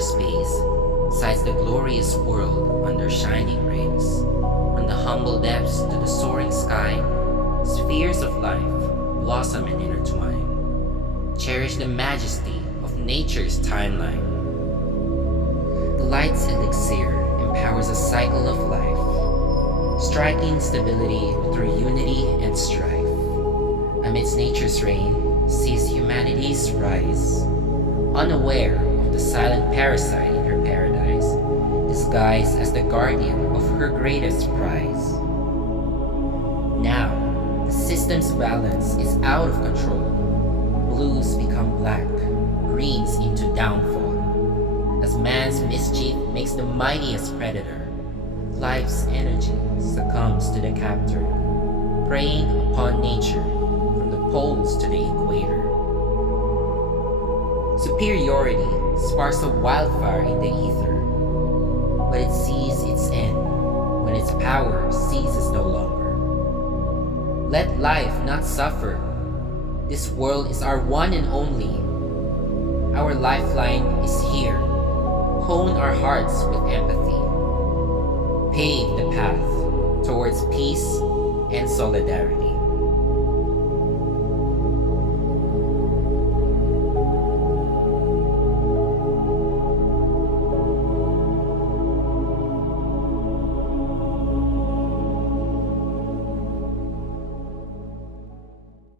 outer space sights the glorious world under shining rays. From the humble depths to the soaring sky, spheres of life blossom and intertwine. Cherish the majesty of nature's timeline. The light's elixir empowers a cycle of life, striking stability through unity and strife. Amidst nature's reign, sees humanity's rise, unaware of the silent parasite in her paradise, disguised as the guardian of her greatest prize. Now, the system's balance is out of control. Blues become black, greens into downfall. As man's mischief makes the mightiest predator, life's energy succumbs to the captor, preying upon nature from the poles to the equator. Superiority sparks a wildfire in the ether, but it sees its end when its power ceases no longer. Let life not suffer. This world is our one and only. Our lifeline is here. Hone our hearts with empathy. Pave the path towards peace and solidarity.